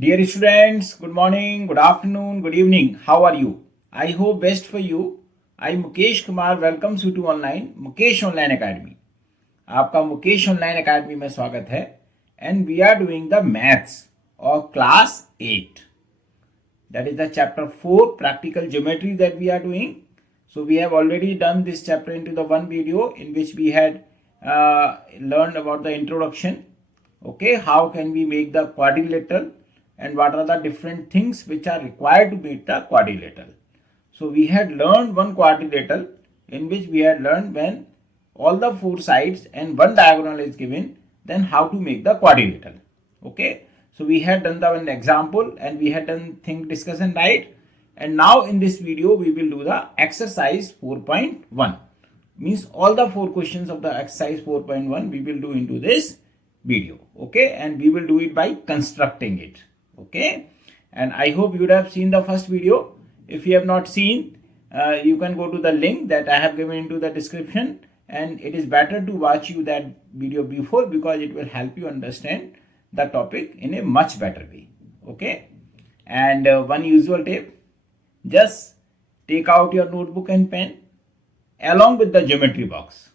Dear students, good morning, good afternoon, good evening. How are you? I hope best for you. I Mukesh Kumar welcomes you to online Mukesh Online Academy. आपका Mukesh online academy में स्वागत है and we are doing the maths of class 8. That is the chapter 4 practical geometry that we are doing. So we have already done this chapter into the one video in which we had learned about the introduction. Okay, how can we make the quadrilateral and what are the different things which are required to make the quadrilateral. So we had learned one quadrilateral in which we had learned when all the four sides and one diagonal is given, then how to make the quadrilateral. Okay, so we had done the one example and we had done thing discussion, right? And now in this video we will do the exercise 4.1. Means all the four questions of the exercise 4.1 we will do into this video. Okay, and we will do it by constructing it. Okay, and I hope you would have seen the first video. If you have not seen, you can go to the link that I have given into the description, and it is better to watch you that video before because it will help you understand the topic in a much better way. Okay, and one usual tip, just take out your notebook and pen along with the geometry box.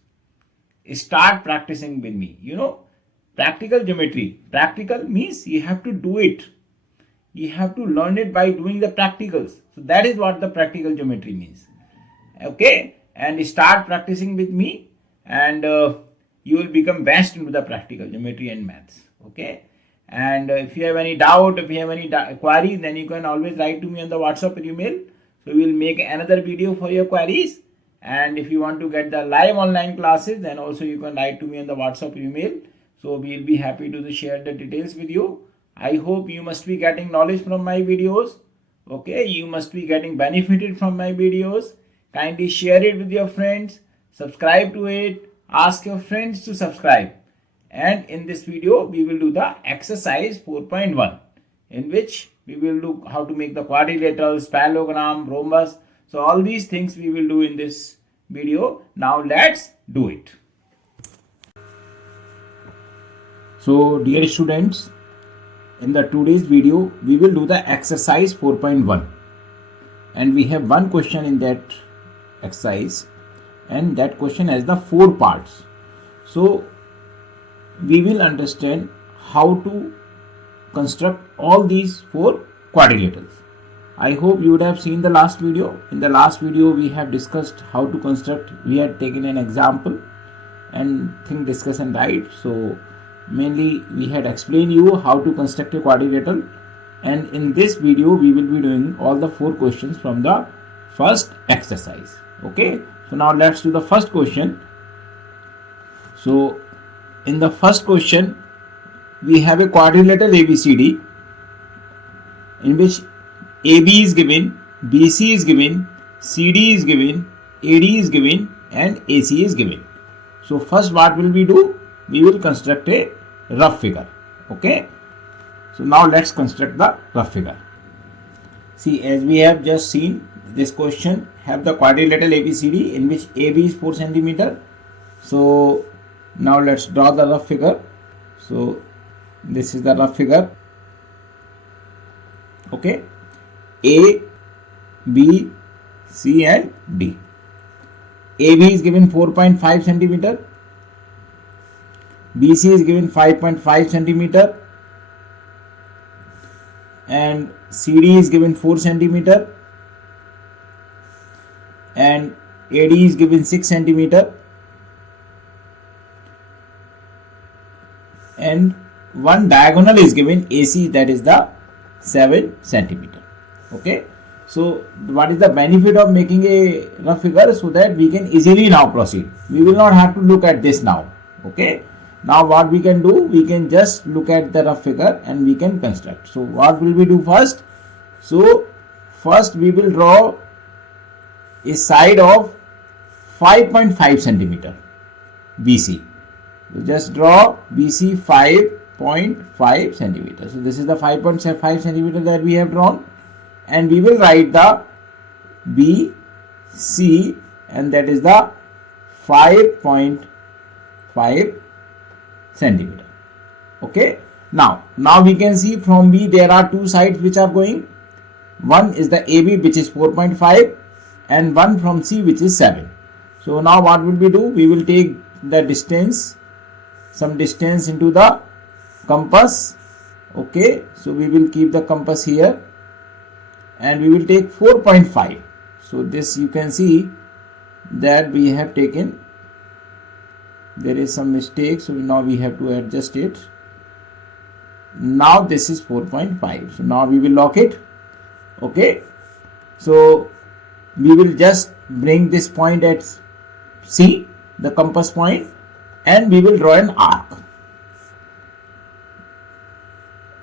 Start practicing with me. Practical geometry. Practical means you have to do it. You have to learn it by doing the practicals. So that is what the practical geometry means. Okay, and start practicing with me, and you will become best into the practical geometry and maths. Okay, and if you have any doubt, if you have any query, then you can always write to me on the WhatsApp or email. So we will make another video for your queries. And if you want to get the live online classes, then also you can write to me on the WhatsApp or email. So we will be happy to share the details with you. I hope you must be getting knowledge from my videos. Okay, you must be getting benefited from my videos. Kindly share it with your friends. Subscribe to it. Ask your friends to subscribe. And in this video, we will do the exercise 4.1 in which we will do how to make the quadrilaterals, parallelogram, rhombus. So all these things we will do in this video. Now let's do it. So dear students, in the today's video, we will do the exercise 4.1 and we have one question in that exercise, and that question has the 4 parts. So we will understand how to construct all these 4 quadrilaterals. I hope you would have seen the last video. In the last video, we have discussed how to construct. We had taken an example and thing discussion, right? So mainly we had explained you how to construct a quadrilateral, and in this video we will be doing all the 4 questions from the first exercise. Okay, so now let's do the first question. So in the first question we have a quadrilateral ABCD in which AB is given, BC is given, CD is given, AD is given, and AC is given. So first what will we do? We will construct a rough figure. Okay, so now let's construct the rough figure. See, as we have just seen, this question have the quadrilateral ABCD in which AB is 4 cm. So now let's draw the rough figure. So this is the rough figure. Okay, A, B, C and D. AB is given 4.5 cm. BC is given 5.5 cm and CD is given 4 cm and AD is given 6 cm and one diagonal is given AC, that is the 7 cm. Okay, so what is the benefit of making a rough figure? So that we can easily now proceed. We will not have to look at this now. Okay, now what we can do, we can just look at the rough figure and we can construct. So what will we do first? So first we will draw a side of 5.5 cm BC. So just draw BC 5.5 cm. So this is the 5.5 cm that we have drawn, and we will write the BC, and that is the 5.5 centimeter. Okay, Now we can see from B there are two sides which are going. One is the AB which is 4.5 and one from C which is 7. So now what will we do? We will take the distance, some distance into the compass. Okay, so we will keep the compass here and we will take 4.5. So this you can see that we have taken, there is some mistake, so now we have to adjust it. Now this is 4.5. So now we will lock it. Okay, so we will just bring this point at C, the compass point, and we will draw an arc.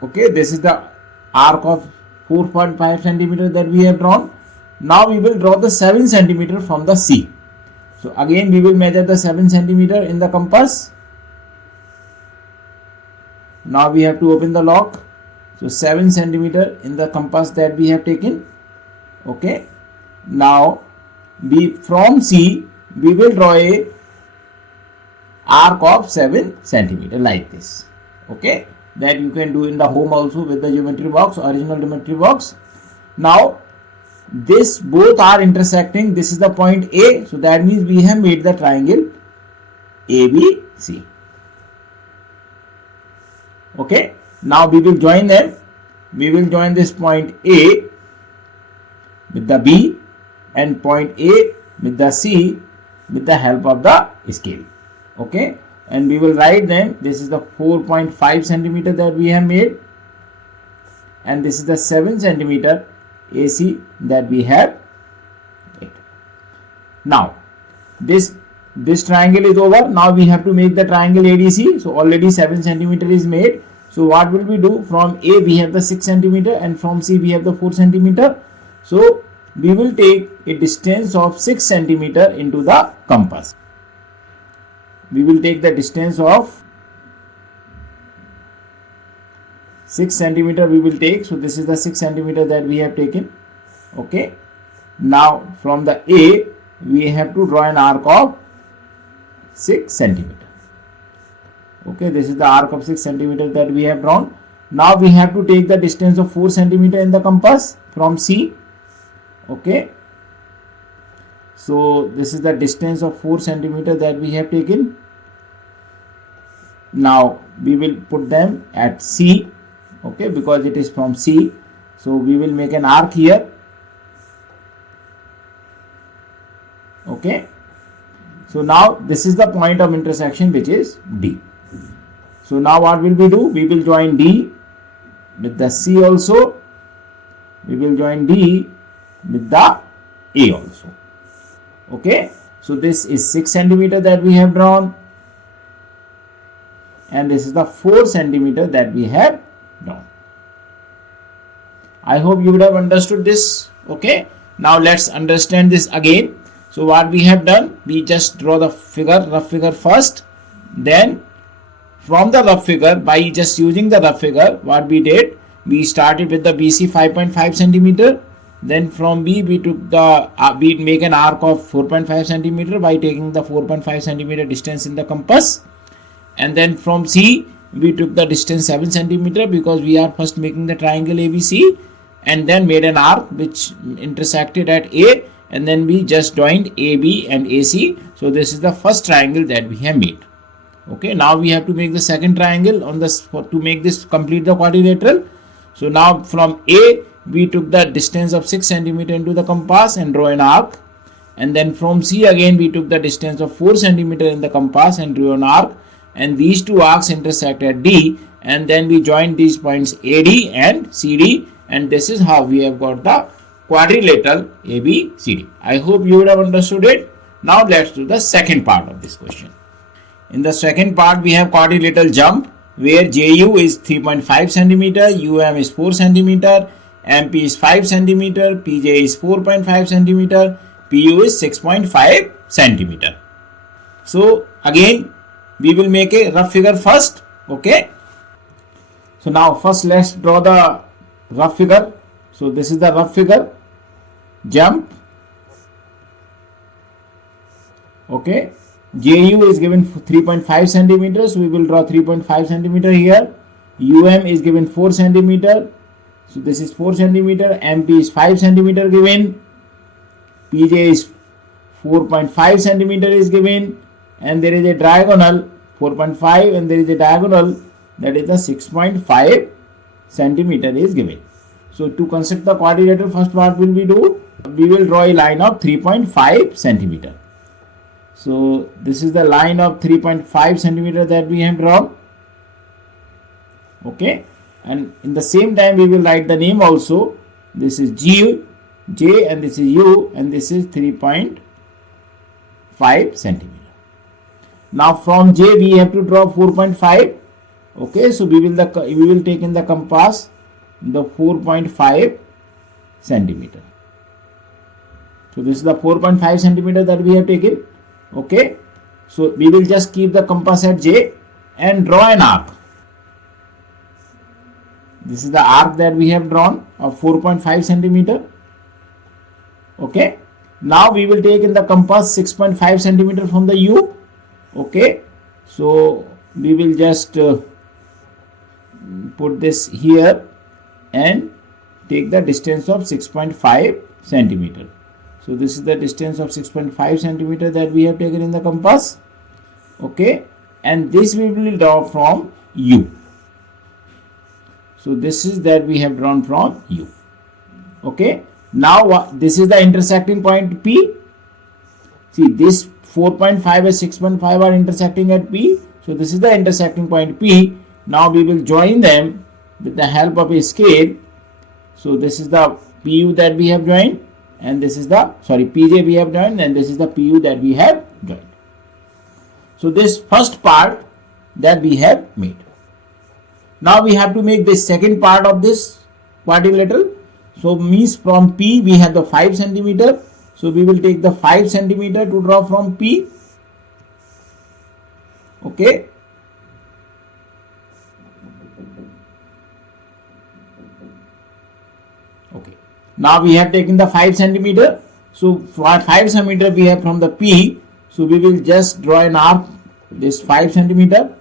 Okay, this is the arc of 4.5 centimeter that we have drawn. Now we will draw the 7 centimeter from the C. So again we will measure the 7 centimeter in the compass. Now we have to open the lock. So 7 centimeter in the compass that we have taken. Okay. Now from C we will draw a arc of 7 centimeter like this. Okay. That you can do in the home also with the geometry box, original geometry box. Now this both are intersecting. This is the point A. So that means we have made the triangle ABC. Okay. Now we will join them. We will join this point A with the B and point A with the C with the help of the scale. Okay. And we will write them. This is the 4.5 centimeter that we have made. And this is the 7 centimeter AC that we have made. Now this triangle is over. Now we have to make the triangle ADC. So already 7 centimeter is made. So what will we do? From A we have the 6 centimeter and from C we have the 4 centimeter. So we will take a distance of 6 centimeter into the compass. We will take the distance of 6 centimeter we will take. So this is the 6 centimeter that we have taken. Okay. Now from the A we have to draw an arc of 6 centimeter. Okay, this is the arc of 6 centimeter that we have drawn. Now we have to take the distance of 4 centimeter in the compass from C. Okay. So this is the distance of 4 centimeter that we have taken. Now we will put them at C. Okay, because it is from C. So we will make an arc here. Okay. So now this is the point of intersection which is D. So now what will we do? We will join D with the C also. We will join D with the A also. Okay. So this is 6 centimeter that we have drawn. And this is the 4 centimeter that we have drawn. I hope you would have understood this. Okay. Now let's understand this again. So what we have done, we just draw the figure, rough figure first. Then from the rough figure, by just using the rough figure, what we did, we started with the BC 5.5 centimeter. Then from B we took the, we make an arc of 4.5 centimeter by taking the 4.5 centimeter distance in the compass. And then from C we took the distance 7 centimeter because we are first making the triangle ABC, and then made an arc which intersected at A, and then we just joined AB and AC. So this is the first triangle that we have made. Okay, now we have to make the second triangle on this to make this complete the quadrilateral. So now from A we took the distance of 6 centimeter into the compass and draw an arc, and then from C again we took the distance of 4 centimeter in the compass and drew an arc, and these two arcs intersect at D, and then we join these points AD and CD, and this is how we have got the quadrilateral ABCD. I hope you would have understood it. Now let's do the second part of this question. In the second part we have quadrilateral jump, where JU is 3.5 centimeter, UM is 4 centimeter, MP is 5 centimeter, PJ is 4.5 centimeter, PU is 6.5 centimeter. So again we will make a rough figure first. Okay. So now first let's draw the rough figure. So this is the rough figure. Jump. Okay. JU is given 3.5 centimeters. We will draw 3.5 centimeter here. UM is given 4 centimeter. So this is 4 centimeter. MP is 5 centimeter given. PJ is 4.5 centimeter is given. And there is a diagonal 4.5 and there is a diagonal that is the 6.5 centimeter is given. So to construct the quadrilateral, first what will we do? We will draw a line of 3.5 centimeter. So this is the line of 3.5 centimeter that we have drawn. Okay, and in the same time we will write the name also. This is J and this is U and this is 3.5 centimeter. Now from J we have to draw 4.5. Okay, so we will take in the compass the 4.5 centimeter. So this is the 4.5 centimeter that we have taken. Okay, so we will just keep the compass at J and draw an arc. This is the arc that we have drawn of 4.5 centimeter. Okay, now we will take in the compass 6.5 centimeter from the U. Okay, so we will just put this here and take the distance of 6.5 centimeter. So this is the distance of 6.5 centimeter that we have taken in the compass. Okay, and this we will draw from U. So this is that we have drawn from U. Okay, now this is the intersecting point P. See, this 4.5 and 6.5 are intersecting at P. So this is the intersecting point P. Now we will join them with the help of a scale. So this is the PU that we have joined, and this is the PJ we have joined, and this is the PU that we have joined. So this first part that we have made. Now we have to make the second part of this quadrilateral. So means from P we have the 5 centimeter. So we will take the 5 centimeter to draw from P. Okay. Okay. Now we have taken the 5 centimeter. So for 5 centimeter we have from the P. So we will just draw an arc this 5 centimeter.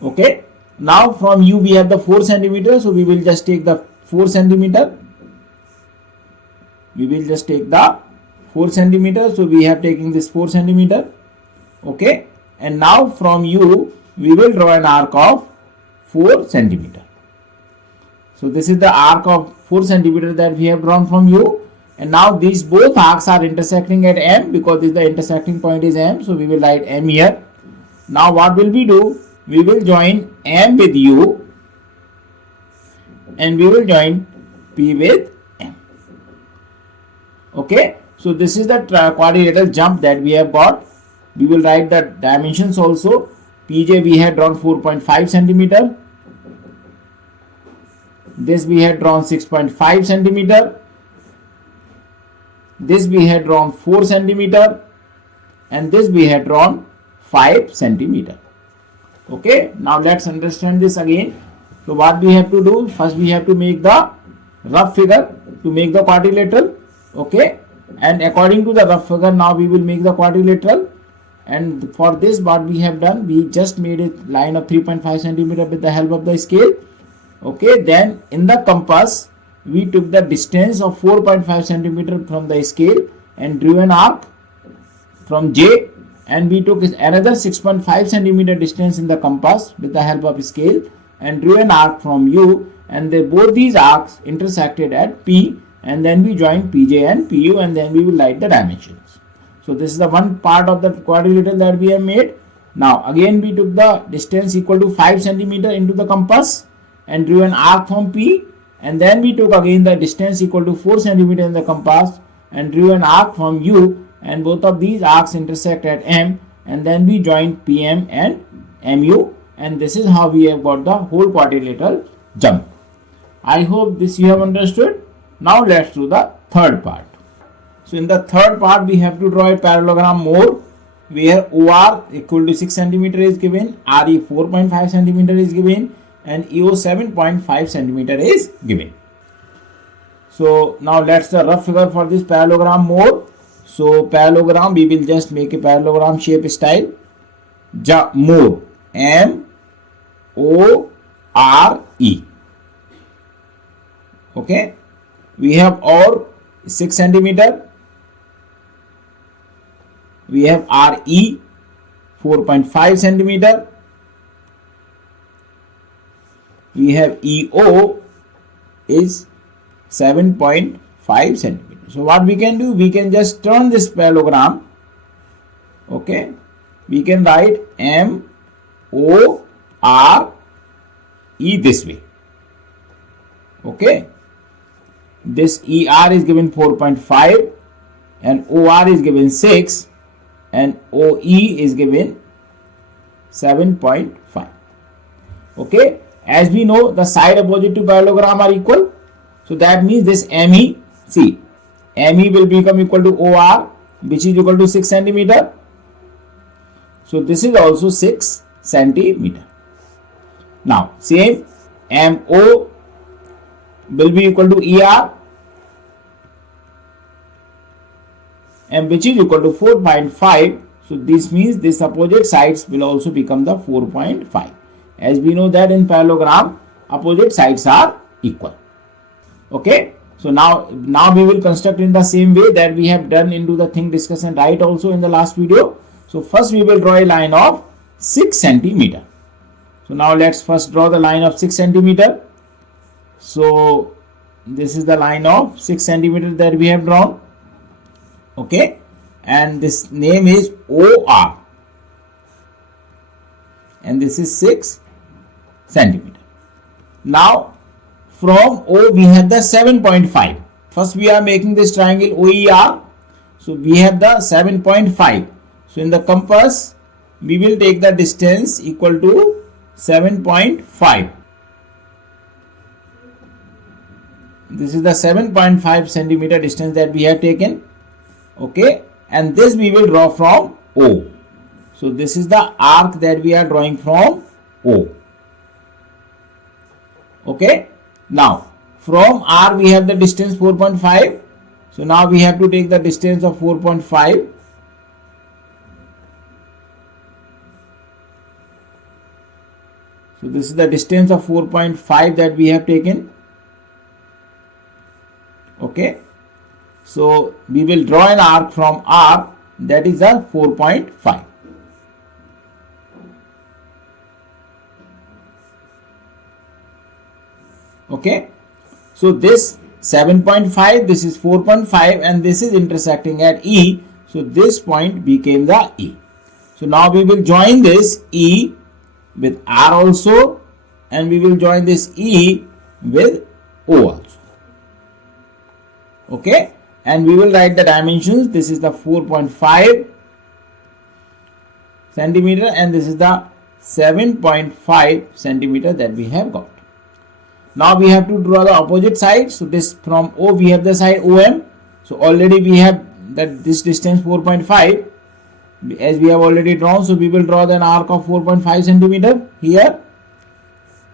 Okay. Now from U we have the 4 centimeter. So we will just take the 4 centimeter. We will just take the 4 centimeter. So we have taken this 4 centimeter. Okay. And now from U we will draw an arc of 4 centimeter. So this is the arc of 4 centimeter that we have drawn from U. And now these both arcs are intersecting at M, because this the intersecting point is M. So we will write M here. Now what will we do? We will join M with U and we will join P with M. Okay. So this is the quadrilateral jump that we have got. We will write the dimensions also. PJ we had drawn 4.5 centimeter. This we had drawn 6.5 centimeter. This we had drawn 4 centimeter. And this we had drawn 5 centimeter. Okay. Now let's understand this again. So what we have to do? First we have to make the rough figure to make the quadrilateral. Okay. And according to the rough figure, now we will make the quadrilateral. And for this what we have done, we just made a line of 3.5 centimeter with the help of the scale. Okay. Then in the compass we took the distance of 4.5 centimeter from the scale and drew an arc from J, and we took another 6.5 centimeter distance in the compass with the help of scale and drew an arc from U, and both these arcs intersected at P, and then we joined PJ and PU, and then we will write the dimensions. So this is the one part of the quadrilateral that we have made. Now again we took the distance equal to 5 centimeter into the compass and drew an arc from P, and then we took again the distance equal to 4 centimeter in the compass and drew an arc from U, and both of these arcs intersect at M, and then we joined PM and MU, and this is how we have got the whole quadrilateral jump. I hope this you have understood. Now let's do the third part. So in the third part we have to draw a parallelogram more, where OR equal to 6 centimeter is given, RE 4.5 centimeter is given, and EO 7.5 centimeter is given. So now let's the rough figure for this parallelogram more. So parallelogram, we will just make a parallelogram shape style. More M O RE. Okay, we have OR 6 centimeter, we have RE 4.5 centimeter, we have EO is 7.5 centimeter. So what we can do, we can just turn this parallelogram. Okay, we can write MORE this way. Okay, this ER is given 4.5 and OR is given 6 and OE is given 7.5. Okay, as we know, the side opposite to parallelogram are equal. So that means this ME, see, ME will become equal to OR, which is equal to 6 centimeter. So this is also 6 centimeter. Now same MO will be equal to ER, and which is equal to 4.5. So this means this opposite sides will also become the 4.5. As we know that in parallelogram, opposite sides are equal. Okay, so now we will construct in the same way that we have done into the thing discuss and write also in the last video. So first we will draw a line of 6 centimeter. So now let's first draw the line of 6 centimeter. So this is the line of 6 centimeter that we have drawn. Okay, and this name is OR, and this is 6 centimeter. Now from O we have the 7.5. First we are making this triangle OER. So we have the 7.5. So in the compass we will take the distance equal to 7.5. This is the 7.5 centimeter distance that we have taken. Okay, and this we will draw from O. So this is the arc that we are drawing from O. Okay, now from R we have the distance 4.5. So now we have to take the distance of 4.5. So this is the distance of 4.5 that we have taken. Okay, so we will draw an arc from R, that is a 4.5. Okay, so this 7.5, this is 4.5, and this is intersecting at E. So this point became the E. So now we will join this E with R also, and we will join this E with O also. Okay, and we will write the dimensions. This is the 4.5 centimeter and this is the 7.5 centimeter that we have got. Now we have to draw the opposite side. So this from O we have the side OM. So already we have that this distance 4.5 as we have already drawn. So we will draw an arc of 4.5 centimeter here.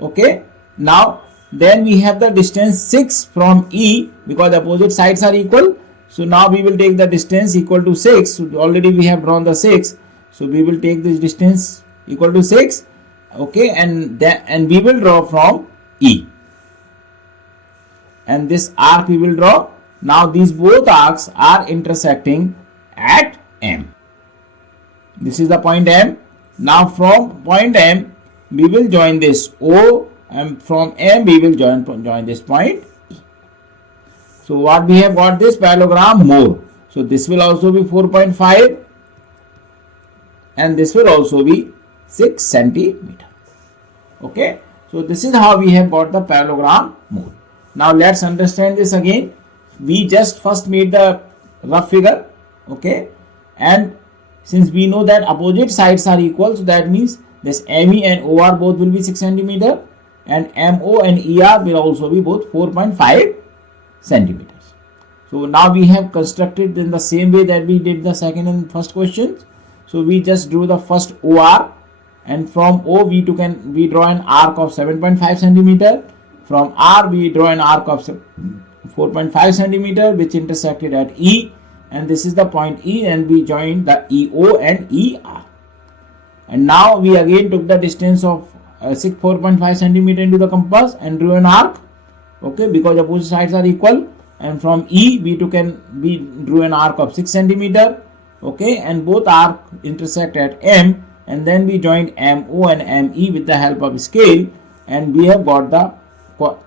Okay, now then we have the distance 6 from E because the opposite sides are equal. So now we will take the distance equal to 6. So already we have drawn the 6. So we will take this distance equal to 6. Okay, and we will draw from E. And this arc we will draw. Now these both arcs are intersecting at M. This is the point M. Now from point M we will join this O, and from M we will join this point E. So what we have got this parallelogram more. So this will also be 4.5 and this will also be 6 centimeter. Okay, so this is how we have got the parallelogram more. Now let's understand this again. We just first made the rough figure. Okay, and since we know that opposite sides are equal, so that means this ME and OR both will be 6 centimeter and MO and ER will also be both 4.5 centimeters. So now we have constructed in the same way that we did the second and first questions. So we just drew the first OR, and from O we draw an arc of 7.5 centimeter. From R we draw an arc of 4.5 centimeter which intersected at E, and this is the point E, and we joined the EO and ER. And now we again took the distance of 4.5 centimeter into the compass and drew an arc. Okay, because opposite sides are equal. And from E we drew an arc of 6 centimeter. Okay, and both arc intersect at M, and then we joined MO and ME with the help of scale, and we have got the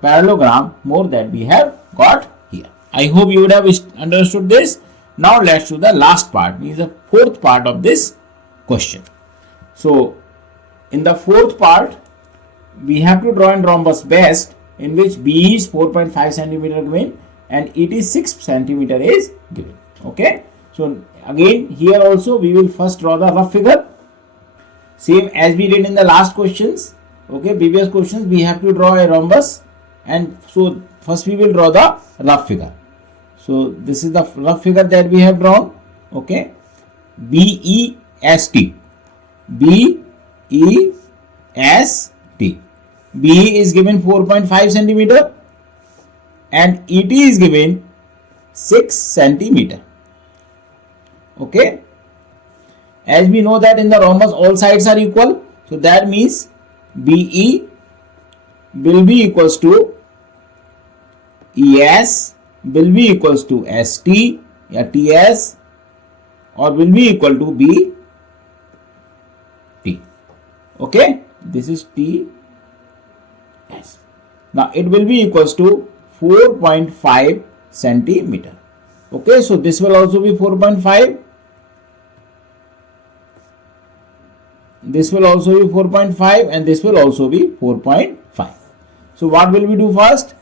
parallelogram more that we have got here. I hope you would have understood this. Now let's do the last part, means the fourth part of this question. So in the fourth part we have to draw a rhombus base in which B is 4.5 centimeter given and it is 6 centimeter is given. Okay, so again here also we will first draw the rough figure, same as we did in the last questions. Okay, previous questions we have to draw a rhombus, and so first we will draw the rough figure. So this is the rough figure that we have drawn. Okay, BEST. BEST. B is given 4.5 centimeter and ET is given 6 centimeter. Okay, as we know that in the rhombus all sides are equal, so that means BE will be equals to ES will be equals to ST or TS, or will be equal to BT. Okay, this is TS. Now it will be equals to 4.5 centimeter. Okay, so this will also be 4.5. This will also be 4.5 and this will also be 4.5. So what will we do first?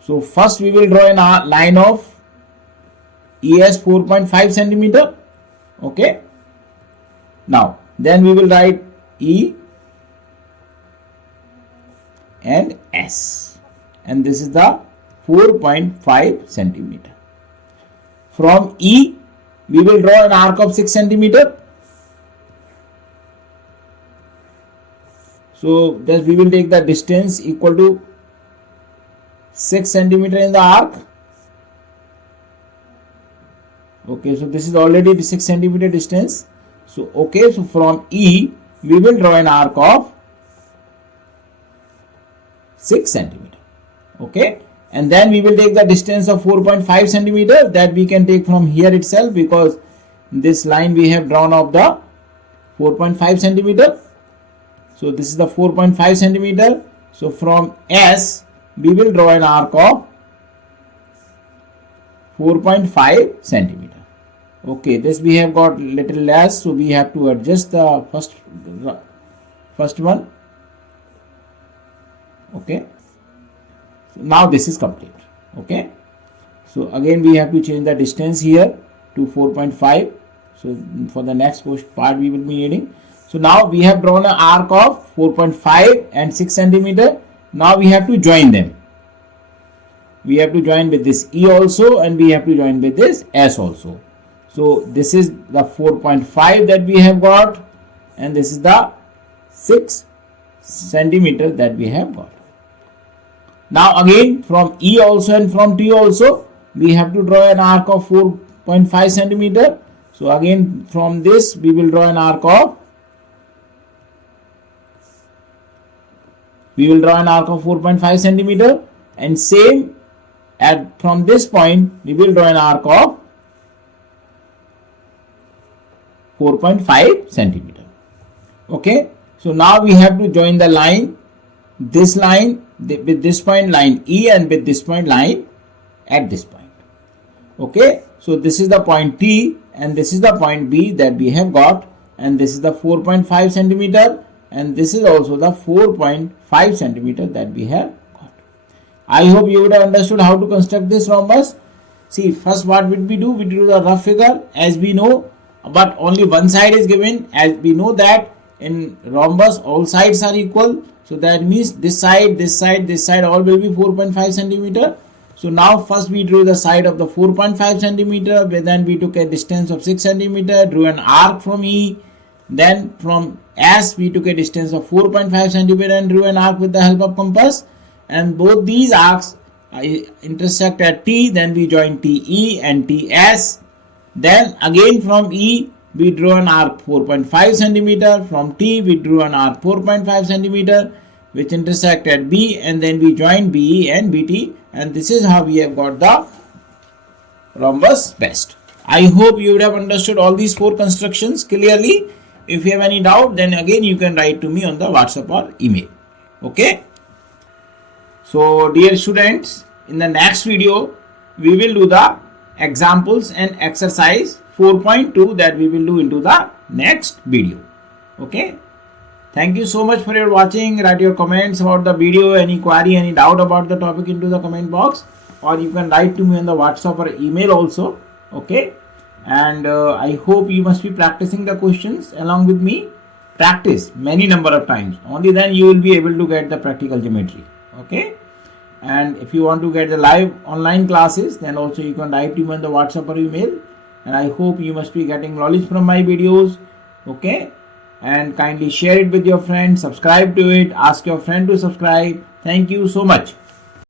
So first we will draw a line of ES 4.5 centimeter. Okay. Now then we will write E and S, and this is the 4.5 centimeter. From E we will draw an arc of 6 centimeter. So thus we will take the distance equal to 6 centimeter in the arc. Okay, so this is already the 6 centimeter distance. So okay, so from E we will draw an arc of 6 centimeter. Okay, and then we will take the distance of 4.5 centimeter that we can take from here itself, because this line we have drawn of the 4.5 centimeter. So this is the 4.5 centimeter. So from S we will draw an arc of 4.5 centimeter. Okay, this we have got little less, so we have to adjust the first one. Okay, so now this is complete. Okay, so again we have to change the distance here to 4.5. So for the next part we will be needing. So now we have drawn an arc of 4.5 and 6 centimeter. Now we have to join them. We have to join with this E also, and we have to join with this S also. So this is the 4.5 that we have got, and this is the 6 centimeter that we have got. Now again from E also and from T also we have to draw an arc of 4.5 centimeter. So again from this we will draw an arc of 4.5 centimeter, and same from this point we will draw an arc of 4.5 centimeter. Okay, so now we have to join the line, this line with this point line E, and with this point line at this point. Okay, so this is the point T and this is the point B that we have got, and this is the 4.5 centimeter, and this is also the 4.5 centimeter that we have got. I hope you would have understood how to construct this rhombus. See, first what would we do? We do the rough figure as we know, but only one side is given. As we know that in rhombus all sides are equal, so that means this side, this side, this side all will be 4.5 centimeter. So now first we drew the side of the 4.5 centimeter, then we took a distance of 6 centimeter, drew an arc from E. Then from S we took a distance of 4.5 centimeter and drew an arc with the help of compass, and both these arcs intersect at T. Then we join TE and TS. Then again from E we drew an arc 4.5 centimeter, from T we drew an arc 4.5 centimeter, which intersect at B, and then we join BE and BT, and this is how we have got the rhombus best. I hope you would have understood all these 4 constructions clearly. If you have any doubt, then again you can write to me on the WhatsApp or email. Okay. So dear students, in the next video, we will do the examples and exercise 4.2 that we will do into the next video. Okay. Thank you so much for your watching. Write your comments about the video, any query, any doubt about the topic into the comment box, or you can write to me on the WhatsApp or email also. Okay. And I hope you must be practicing the questions along with me. Practice many number of times. Only then you will be able to get the practical geometry. Okay. And if you want to get the live online classes, then also you can write to me on the WhatsApp or email. And I hope you must be getting knowledge from my videos. Okay. And kindly share it with your friends. Subscribe to it. Ask your friend to subscribe. Thank you so much.